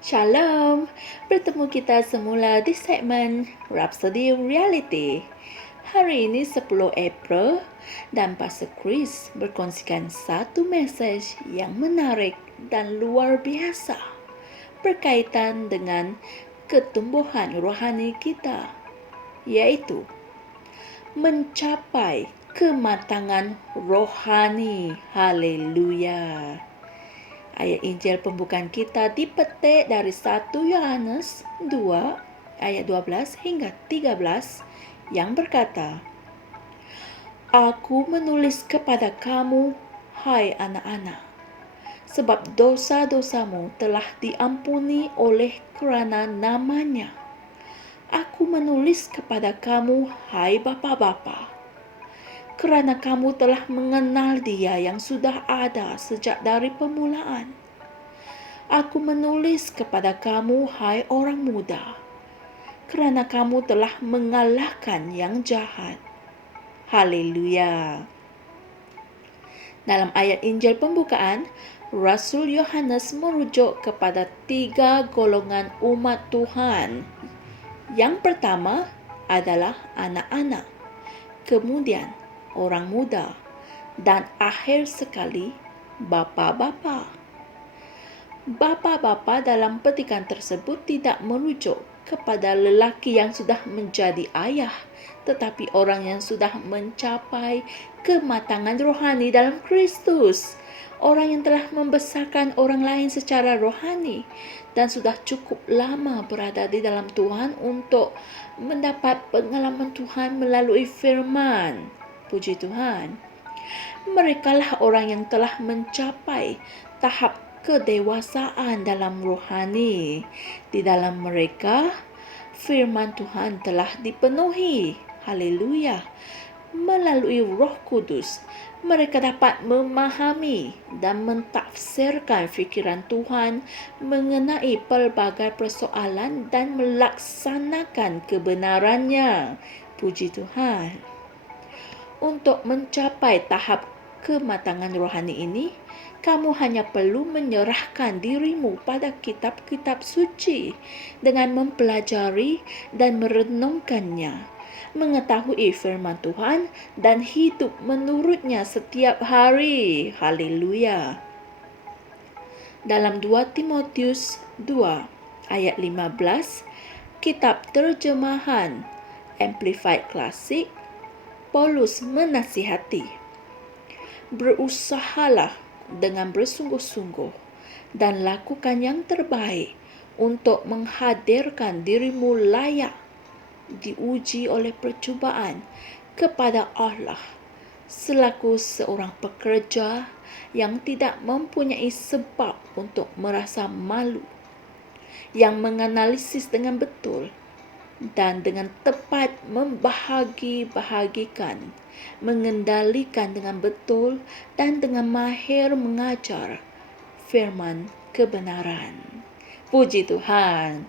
Shalom, bertemu kita semula di segmen Rhapsody Reality. Hari ini 10 April dan Pastor Chris berkongsikan satu mesej yang menarik dan luar biasa berkaitan dengan ketumbuhan rohani kita, iaitu mencapai kematangan rohani. Haleluya. Ayat Injil pembukaan kita dipetik dari 1 Yohanes 2 ayat 12 hingga 13 yang berkata, Aku menulis kepada kamu, hai anak-anak, sebab dosa-dosamu telah diampuni oleh kerana namanya. Aku menulis kepada kamu, hai bapa-bapa, kerana kamu telah mengenal Dia yang sudah ada sejak dari permulaan. Aku menulis kepada kamu, hai orang muda, kerana kamu telah mengalahkan yang jahat. Haleluya. Dalam ayat Injil pembukaan, Rasul Yohanes merujuk kepada 3 golongan umat Tuhan. Yang pertama adalah anak-anak, kemudian orang muda, dan akhir sekali bapa-bapa. Bapa-bapa dalam petikan tersebut tidak merujuk kepada lelaki yang sudah menjadi ayah, tetapi orang yang sudah mencapai kematangan rohani dalam Kristus. Orang yang telah membesarkan orang lain secara rohani dan sudah cukup lama berada di dalam Tuhan untuk mendapat pengalaman Tuhan melalui firman. Puji Tuhan. Merekalah orang yang telah mencapai tahap kedewasaan dalam rohani. Di dalam mereka, firman Tuhan telah dipenuhi. Haleluya. Melalui Roh Kudus, mereka dapat memahami dan mentafsirkan fikiran Tuhan mengenai pelbagai persoalan dan melaksanakan kebenarannya. Puji Tuhan. Untuk mencapai tahap kematangan rohani ini, kamu hanya perlu menyerahkan dirimu pada kitab-kitab suci dengan mempelajari dan merenungkannya, mengetahui firman Tuhan dan hidup menurutnya setiap hari. Haleluya. Dalam 2 Timotius 2 ayat 15, kitab terjemahan Amplified Classic, Paulus menasihati, berusahalah dengan bersungguh-sungguh dan lakukan yang terbaik untuk menghadirkan dirimu layak diuji oleh percubaan kepada Allah selaku seorang pekerja yang tidak mempunyai sebab untuk merasa malu, yang menganalisis dengan betul dan dengan tepat membahagi-bahagikan, mengendalikan dengan betul dan dengan mahir mengajar firman kebenaran. Puji Tuhan.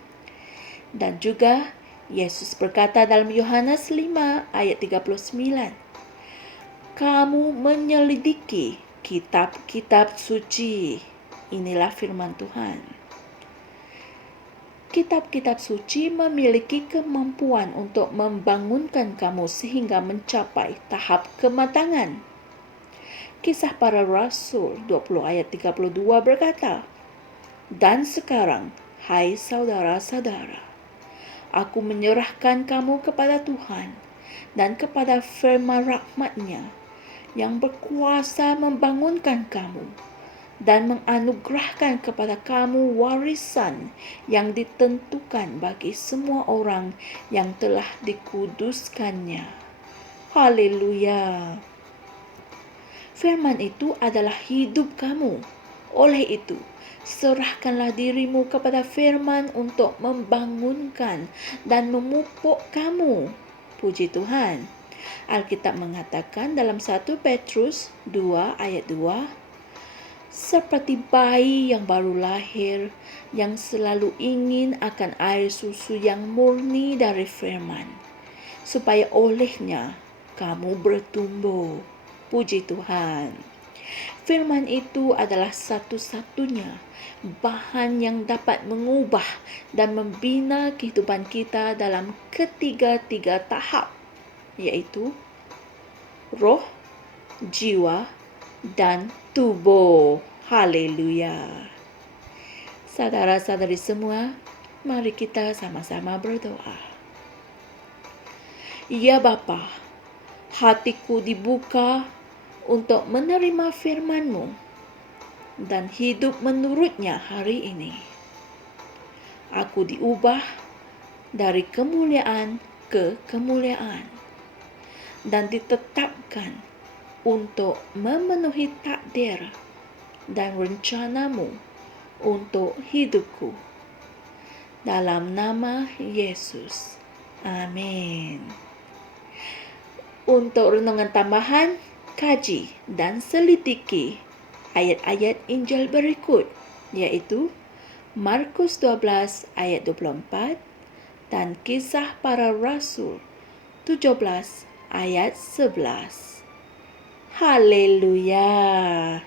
Dan juga Yesus berkata dalam Yohanes 5 ayat 39, kamu menyelidiki kitab-kitab suci. Inilah firman Tuhan. Kitab-kitab suci memiliki kemampuan untuk membangunkan kamu sehingga mencapai tahap kematangan. Kisah Para Rasul 20 ayat 32 berkata, dan sekarang, hai saudara-saudara, aku menyerahkan kamu kepada Tuhan dan kepada firman rahmat-Nya yang berkuasa membangunkan kamu dan menganugerahkan kepada kamu warisan yang ditentukan bagi semua orang yang telah dikuduskannya. Haleluya. Firman itu adalah hidup kamu. Oleh itu, serahkanlah dirimu kepada firman untuk membangunkan dan memupuk kamu. Puji Tuhan. Alkitab mengatakan dalam 1 Petrus 2 ayat 2, seperti bayi yang baru lahir yang selalu ingin akan air susu yang murni dari firman, supaya olehnya kamu bertumbuh. Puji Tuhan. Firman itu adalah satu-satunya bahan yang dapat mengubah dan membina kehidupan kita dalam ketiga-tiga tahap, iaitu roh, jiwa, dan tubuh. Haleluya. Saudara-saudari semua, mari kita sama-sama berdoa. Ya Bapa, hatiku dibuka untuk menerima firman-Mu dan hidup menurutnya hari ini. Aku diubah dari kemuliaan ke kemuliaan dan ditetapkan untuk memenuhi takdir dan rencana-Mu untuk hidupku. Dalam nama Yesus. Amin. Untuk renungan tambahan, kaji dan selidiki ayat-ayat Injil berikut, iaitu Markus 12 ayat 24 dan Kisah Para Rasul 17 ayat 11. Haleluya.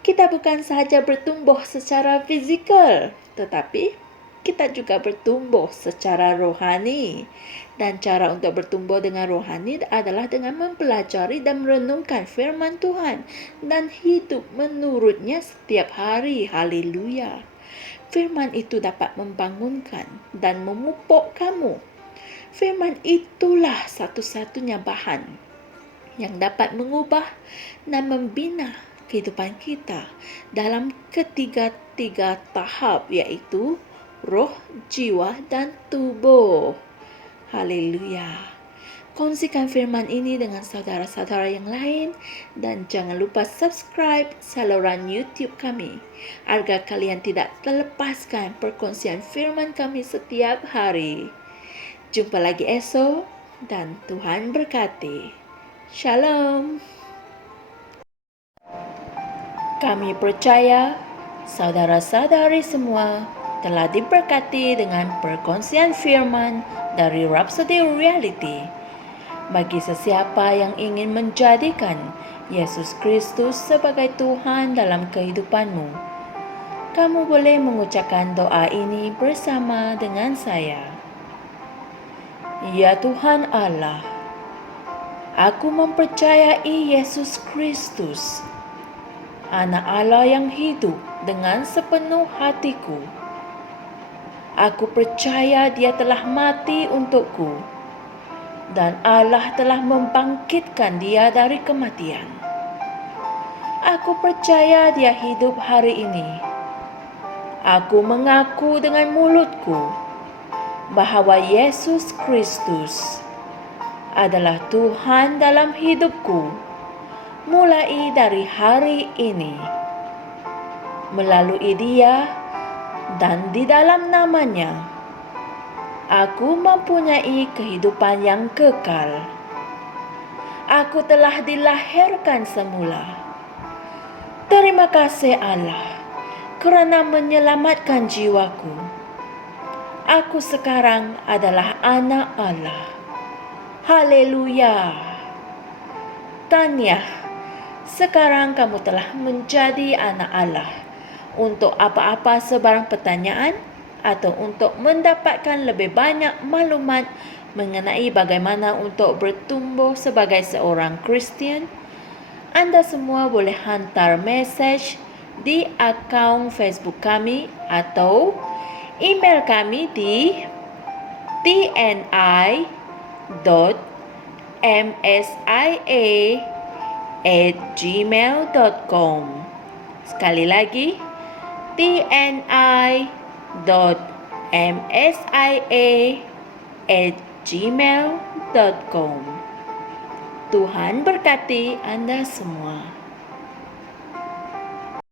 Kita bukan sahaja bertumbuh secara fizikal, tetapi kita juga bertumbuh secara rohani. Dan cara untuk bertumbuh dengan rohani adalah dengan mempelajari dan merenungkan firman Tuhan dan hidup menurutnya setiap hari. Haleluya. Firman itu dapat membangunkan dan memupuk kamu. Firman itulah satu-satunya bahan yang dapat mengubah dan membina kehidupan kita dalam ketiga-tiga tahap, iaitu roh, jiwa, dan tubuh. Haleluya. Kongsikan firman ini dengan saudara-saudara yang lain dan jangan lupa subscribe saluran YouTube kami agar kalian tidak terlepaskan perkongsian firman kami setiap hari. Jumpa lagi esok dan Tuhan berkati. Shalom. Kami percaya saudara-saudari semua telah diberkati dengan perkongsian firman dari Rhapsody Reality. Bagi sesiapa yang ingin menjadikan Yesus Kristus sebagai Tuhan dalam kehidupanmu, kamu boleh mengucapkan doa ini bersama dengan saya. Ya Tuhan Allah, aku mempercayai Yesus Kristus, Anak Allah yang hidup dengan sepenuh hatiku. Aku percaya Dia telah mati untukku dan Allah telah membangkitkan Dia dari kematian. Aku percaya Dia hidup hari ini. Aku mengaku dengan mulutku bahawa Yesus Kristus adalah Tuhan dalam hidupku mulai dari hari ini. Melalui Dia dan di dalam nama-Nya, aku mempunyai kehidupan yang kekal. Aku telah dilahirkan semula. Terima kasih Allah kerana menyelamatkan jiwaku. Aku sekarang adalah anak Allah. Haleluya. Tahniah, sekarang kamu telah menjadi anak Allah. Untuk apa-apa sebarang pertanyaan atau untuk mendapatkan lebih banyak maklumat mengenai bagaimana untuk bertumbuh sebagai seorang Kristian, anda semua boleh hantar mesej di akaun Facebook kami atau email kami di tni.msia@gmail.com. Sekali lagi, tni.msia@gmail.com. Tuhan berkati anda semua.